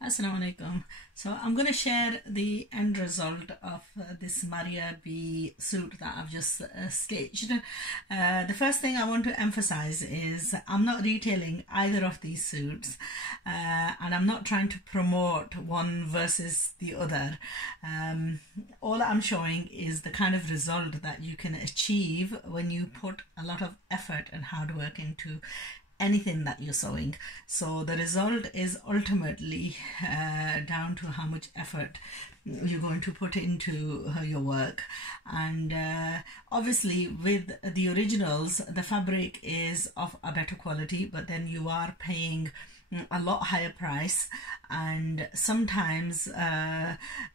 Assalamu alaikum. So I'm going to share the end result of this Maria B suit that I've just stitched. The first thing I want to emphasize is I'm not retailing either of these suits, and I'm not trying to promote one versus the other. All I'm showing is the kind of result that you can achieve when you put a lot of effort and hard work into anything that you're sewing. So the result is ultimately down to how much effort you're going to put into your work. And obviously with the originals the fabric is of a better quality, but then you are paying a lot higher price, and sometimes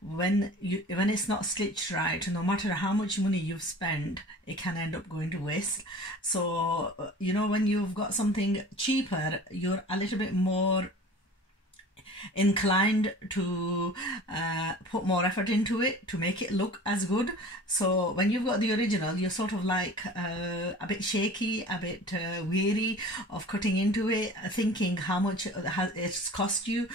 when it's not stitched right, no matter how much money you've spent, it can end up going to waste. So when you've got something cheaper, you're a little bit more inclined to put more effort into it to make it look as good. So when you've got the original, you're sort of like a bit shaky, a bit weary of cutting into it, thinking how much it's cost you.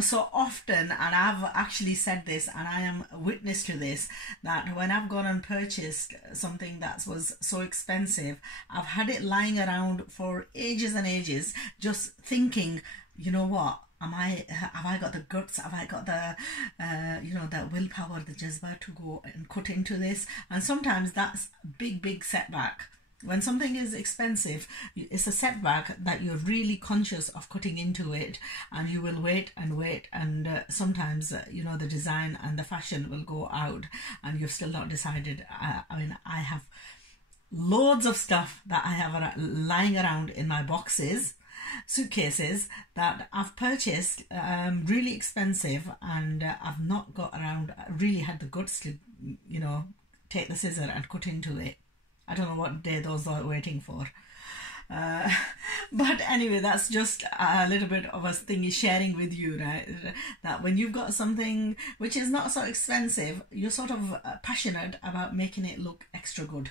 So often, and I've actually said this and I am witness to this, that when I've gone and purchased something that was so expensive, I've had it lying around for ages and ages, just thinking, you know what, have I got the guts, have I got the the willpower, the jazba to go and cut into this? And sometimes that's a big setback. When something is expensive, it's a setback that you're really conscious of cutting into it, and you will wait and sometimes the design and the fashion will go out and you've still not decided. I mean, I have loads of stuff that I have lying around in my suitcases that I've purchased really expensive, and I've not got around, really had the guts to take the scissor and cut into it. I don't know what day those are waiting for. But anyway, that's just a little bit of a thing sharing with you, right? That when you've got something which is not so expensive, you're sort of passionate about making it look extra good.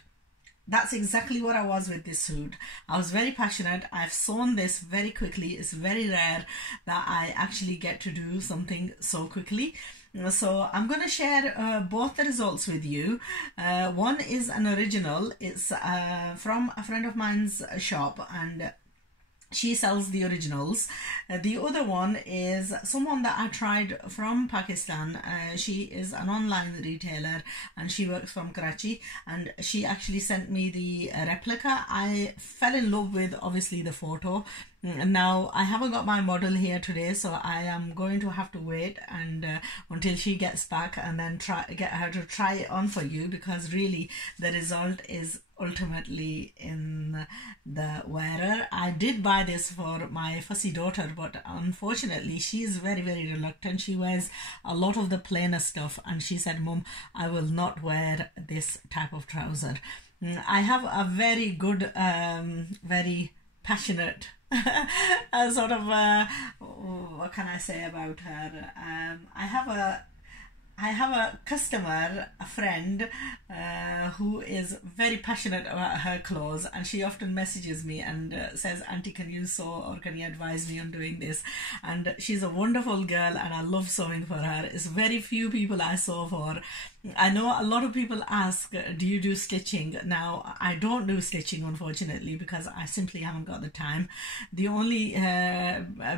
That's exactly what I was with this suit. I was very passionate. I've sewn this very quickly. It's very rare that I actually get to do something so quickly. So I'm going to share both the results with you. One is an original. It's from a friend of mine's shop, and she sells the originals. The other one is someone that I tried from Pakistan. She is an online retailer and she works from Karachi, and she actually sent me the replica. I fell in love with obviously the photo. Now I haven't got my model here today, so I am going to have to wait and until she gets back, and then get her to try it on for you, because really the result is ultimately in the wearer. I did buy this for my fussy daughter, but unfortunately she is very reluctant. She wears a lot of the plainer stuff, and she said, "Mum, I will not wear this type of trouser." I have a very good, very passionate sort of what can I say about her? I have a customer, a friend, who is very passionate about her clothes, and she often messages me and says, "Auntie, can you sew, or can you advise me on doing this?" And she's a wonderful girl and I love sewing for her. It's very few people I sew for. I know a lot of people ask, do you do stitching? Now, I don't do stitching, unfortunately, because I simply haven't got the time. The only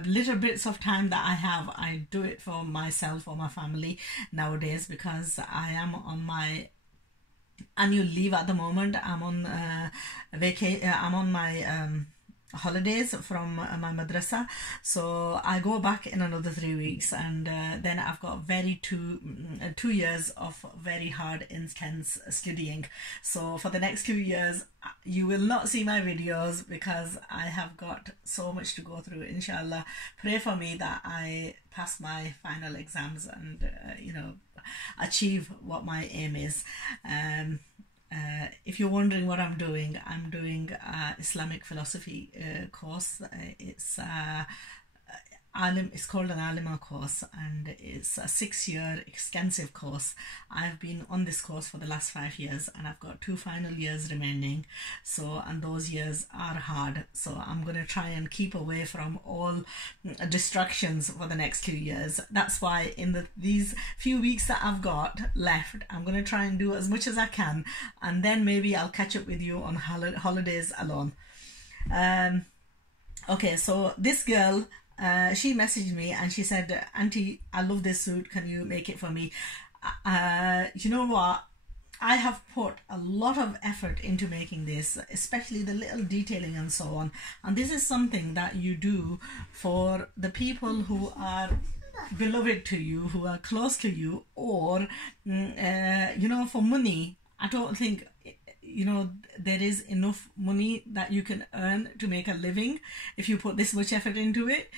little bits of time that I have, I do it for myself or my family nowadays, because I am on my annual leave at the moment. I'm on I'm on my holidays from my madrasa, so I go back in another 3 weeks, and then I've got 2 years of very hard, intense studying. So for the next 2 years you will not see my videos, because I have got so much to go through. Inshallah, pray for me that I pass my final exams and achieve what my aim is. If you're wondering what I'm doing Islamic philosophy course. it's called an Alima course, and it's a 6-year extensive course. I've been on this course for the last 5 years, and I've got 2 final years remaining. So, and those years are hard. So I'm going to try and keep away from all distractions for the next 2 years. That's why in these few weeks that I've got left, I'm going to try and do as much as I can, and then maybe I'll catch up with you on holidays alone. Okay, so this girl, she messaged me and she said, Auntie, I love this suit, can you make it for me? You know what, I have put a lot of effort into making this, especially the little detailing and so on, and this is something that you do for the people who are beloved to you, who are close to you, or you know, for money. I don't think, you know, there is enough money that you can earn to make a living if you put this much effort into it.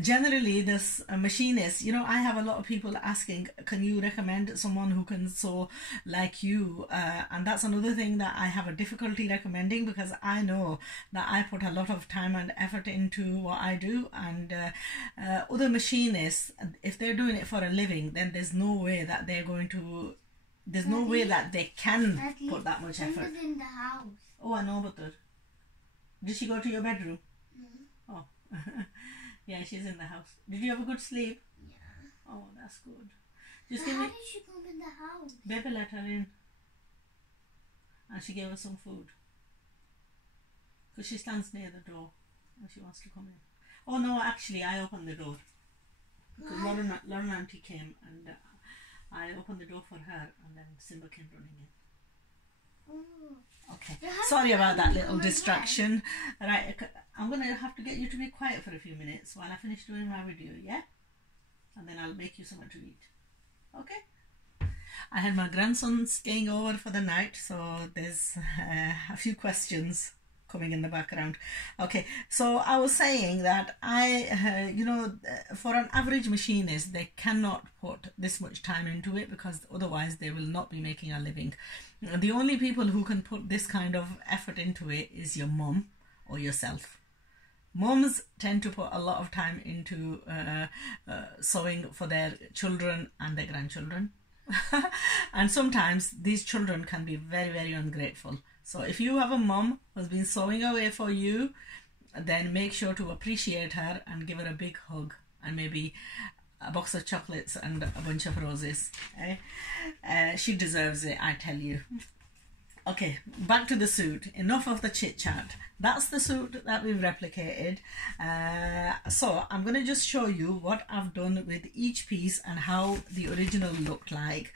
Generally, this machinist, you know, I have a lot of people asking, can you recommend someone who can sew like you? And that's another thing that I have a difficulty recommending, because I know that I put a lot of time and effort into what I do, and other machinists, if they're doing it for a living, then there's no way that they're going to, there's no way that they can put that much effort. In the house. Oh, I know, but did she go to your bedroom? Oh, yeah, she's in the house. Did you have a good sleep? Yeah. Oh, that's good. Just how did she come in the house? Baby let her in, and she gave us some food, because she stands near the door and she wants to come in. Oh no, actually I opened the door, because Lauren auntie came, and I opened the door for her, and then Simba came running in. Okay, sorry about that little distraction. Right, I'm going to have to get you to be quiet for a few minutes while I finish doing my video, yeah? And then I'll make you something to eat. Okay? I had my grandson staying over for the night, so there's a few questions coming in the background. Okay, so I was saying that you know, for an average machinist, they cannot put this much time into it, because otherwise they will not be making a living. The only people who can put this kind of effort into it is your mum or yourself. Mums tend to put a lot of time into sewing for their children and their grandchildren. And sometimes these children can be very, very ungrateful. So if you have a mum who's been sewing away for you, then make sure to appreciate her and give her a big hug, and maybe a box of chocolates and a bunch of roses. She deserves it, I tell you. Okay, back to the suit. Enough of the chit chat. That's the suit that we've replicated. So I'm going to just show you what I've done with each piece and how the original looked like.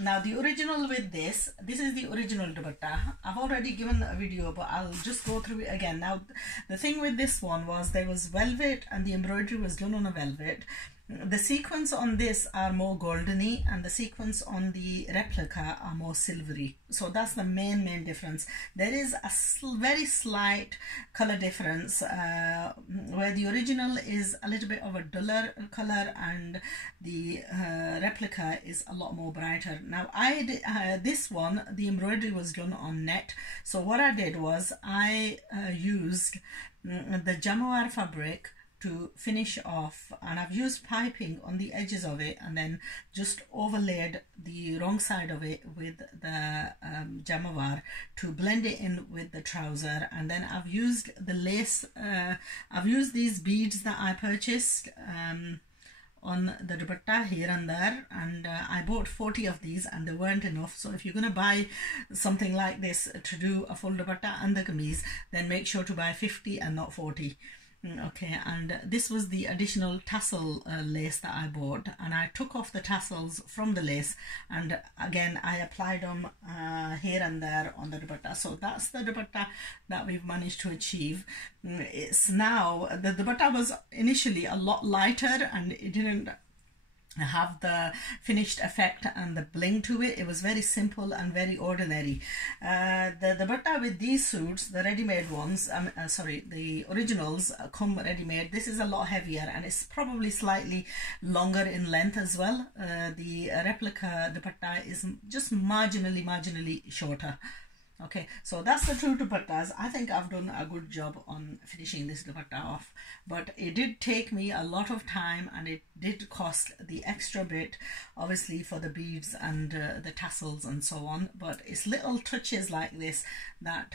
Now the original with this is the original dupatta. I've already given a video, but I'll just go through it again. Now the thing with this one was there was velvet, and the embroidery was done on a velvet. The sequins on this are more goldeny, and the sequins on the replica are more silvery. So that's the main difference. There is a very slight color difference where the original is a little bit of a duller color, and the replica is a lot more brighter. Now this one, the embroidery was done on net. So what I did was I used the jamawar fabric to finish off, and I've used piping on the edges of it, and then just overlaid the wrong side of it with the jamawar to blend it in with the trouser. And then I've used the lace, I've used these beads that I purchased on the dupatta here and there, and I bought 40 of these, and they weren't enough. So if you're going to buy something like this to do a full dupatta and the kameez, then make sure to buy 50 and not 40. Okay, and this was the additional tassel lace that I bought, and I took off the tassels from the lace, and again I applied them here and there on the dupatta. So that's the dupatta that we've managed to achieve. It's now, the dupatta was initially a lot lighter, and it didn't have the finished effect and the bling to it. It was very simple and very ordinary. The dupatta with these suits, the ready-made ones, sorry, the originals come ready-made. This is a lot heavier, and it's probably slightly longer in length as well. The replica dupatta is just marginally shorter. Okay, so that's the two dupattas. I think I've done a good job on finishing this dupatta off, but it did take me a lot of time and it did cost the extra bit, obviously, for the beads and the tassels and so on. But it's little touches like this that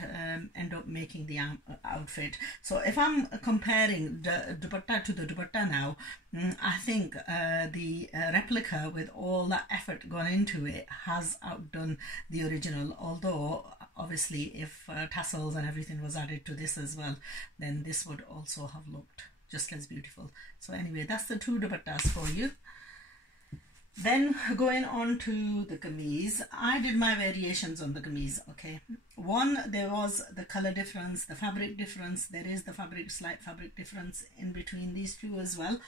end up making the outfit. So if I'm comparing the dupatta to the dupatta now, I think the replica, with all that effort gone into it, has outdone the original. Although obviously if tassels and everything was added to this as well, then this would also have looked just as beautiful. So anyway, that's the two dupattas for you. Then going on to the kameez, I did my variations on the kameez. Okay, one, there was the color difference, the fabric difference. There is the slight fabric difference in between these two as well.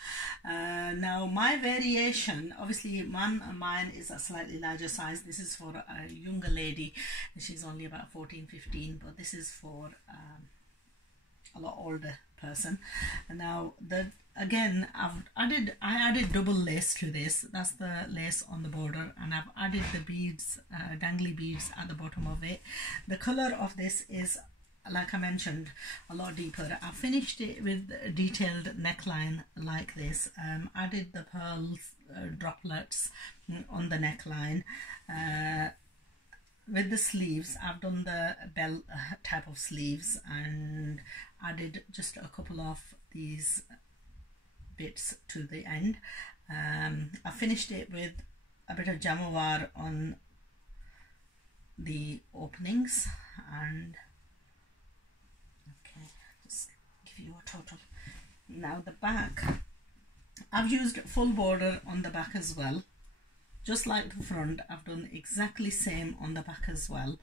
Now my variation, obviously mine is a slightly larger size. This is for a younger lady. She's only about 14-15, but this is for a lot older person. Now again, I added double lace to this. That's the lace on the border, and I've added the beads, dangly beads at the bottom of it. The color of this is, like I mentioned, a lot deeper. I finished it with a detailed neckline like this. Added the pearls droplets on the neckline. With the sleeves, I've done the bell type of sleeves and added just a couple of these bits to the end. I finished it with a bit of jamawar on the openings, and okay, just give you a total. Now the back, I've used full border on the back as well. Just like the front, I've done exactly same on the back as well.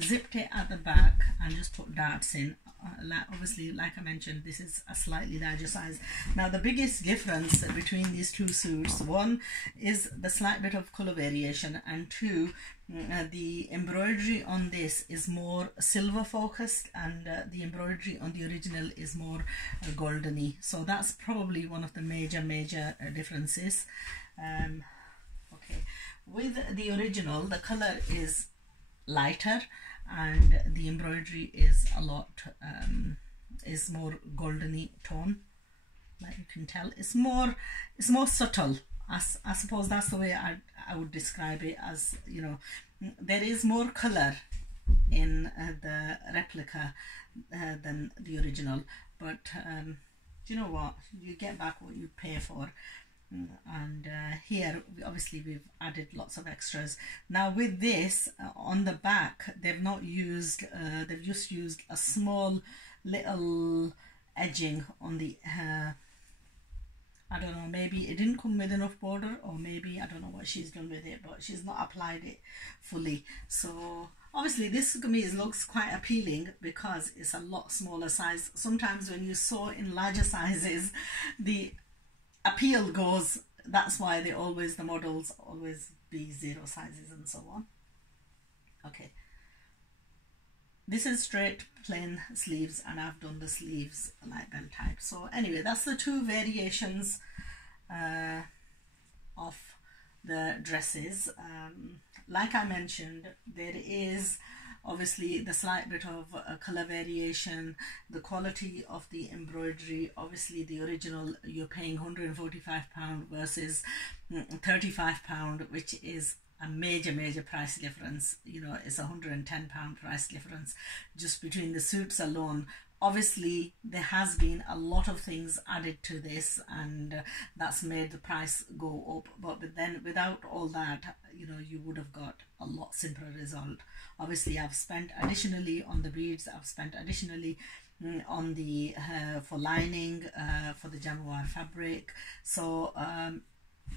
Zipped it at the back and just put darts in. Obviously, like I mentioned, this is a slightly larger size. Now the biggest difference between these two suits, one is the slight bit of color variation, and two, the embroidery on this is more silver focused, and the embroidery on the original is more goldeny. So that's probably one of the major differences. Okay, with the original, the color is lighter and the embroidery is a lot is more goldeny tone. Like you can tell, it's more subtle. I suppose that's the way I would describe it, as you know, there is more color in the replica than the original, but do you know what, you get back what you pay for. And here obviously we've added lots of extras. Now with this, on the back, they've not used they've just used a small little edging on the I don't know, maybe it didn't come with enough border, or maybe I don't know what she's done with it, but she's not applied it fully. So obviously this kameez looks quite appealing because it's a lot smaller size. Sometimes when you sew in larger sizes, the appeal goes. That's why the models always be 0 sizes and so on. Okay, this is straight plain sleeves, and I've done the sleeves like bell type. So anyway, that's the two variations of the dresses. Like I mentioned, there is obviously the slight bit of color variation, the quality of the embroidery. Obviously the original, you're paying £145 versus £35, which is a major price difference. You know, it's £110 price difference just between the suits alone. Obviously there has been a lot of things added to this, and that's made the price go up, but then without all that, you know, you would have got a lot simpler result. Obviously I've spent additionally on the beads, I've spent additionally on the for lining, for the jamawar fabric. So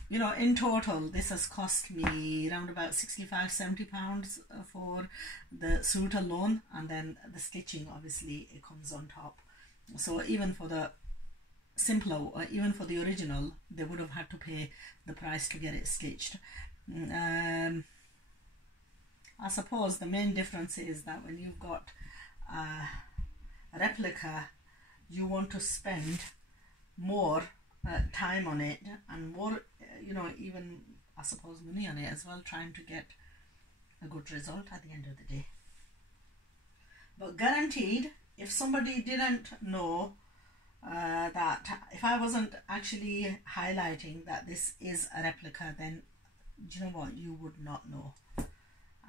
you know, in total this has cost me around about £65-70 for the suit alone, and then the stitching obviously it comes on top. So even for the simpler, or even for the original, they would have had to pay the price to get it stitched. I suppose the main difference is that when you've got a replica, you want to spend more time on it, and more, you know, even I suppose money on it as well, trying to get a good result at the end of the day. But guaranteed, if somebody didn't know that, if I wasn't actually highlighting that this is a replica, then do you know what, you would not know.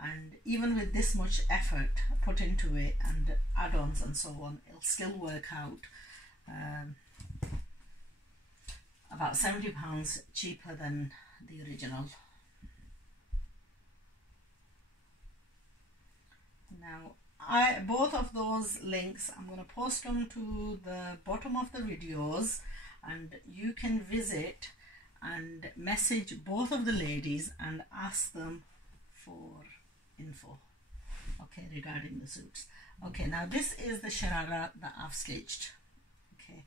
And even with this much effort put into it and add-ons and so on, it'll still work out about £70 cheaper than the original. Now, both of those links, I'm going to post them to the bottom of the videos, and you can visit and message both of the ladies and ask them for info, okay, regarding the suits. Okay, now this is the sharara that I've stitched. Okay,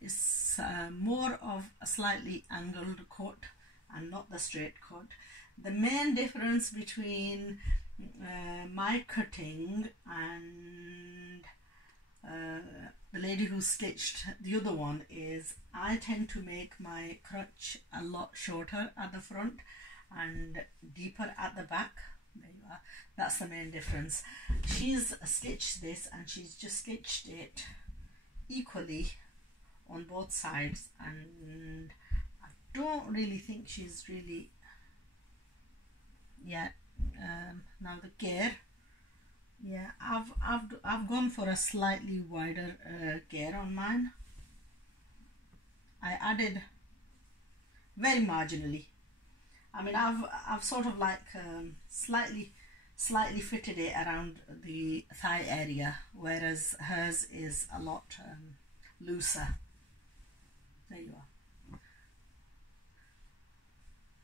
it's more of a slightly angled cut and not the straight cut. The main difference between my cutting and the lady who stitched the other one is I tend to make my crutch a lot shorter at the front and deeper at the back. There you are. That's the main difference. She's stitched this and she's just stitched it equally on both sides, and I don't really think she's really, yeah. Now the gear, yeah, I've gone for a slightly wider gear on mine. I added very marginally. I mean, I've sort of like slightly fitted it around the thigh area, whereas hers is a lot looser. There you are.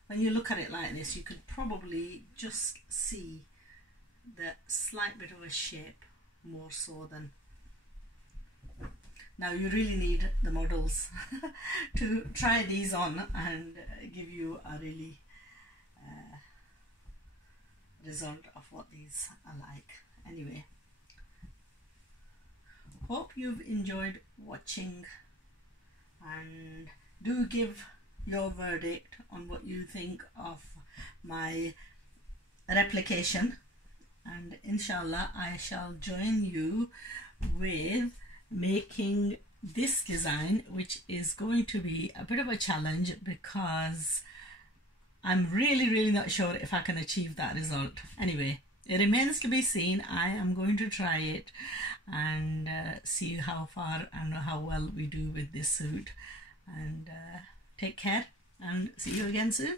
When you look at it like this, you could probably just see the slight bit of a shape more so than. Now you really need the models to try these on and give you a really result of what these are like. Anyway, hope you've enjoyed watching, and do give your verdict on what you think of my replication, and inshallah I shall join you with making this design, which is going to be a bit of a challenge because I'm really not sure if I can achieve that result. Anyway, it remains to be seen. I am going to try it and see how far and how well we do with this suit. And take care and see you again soon.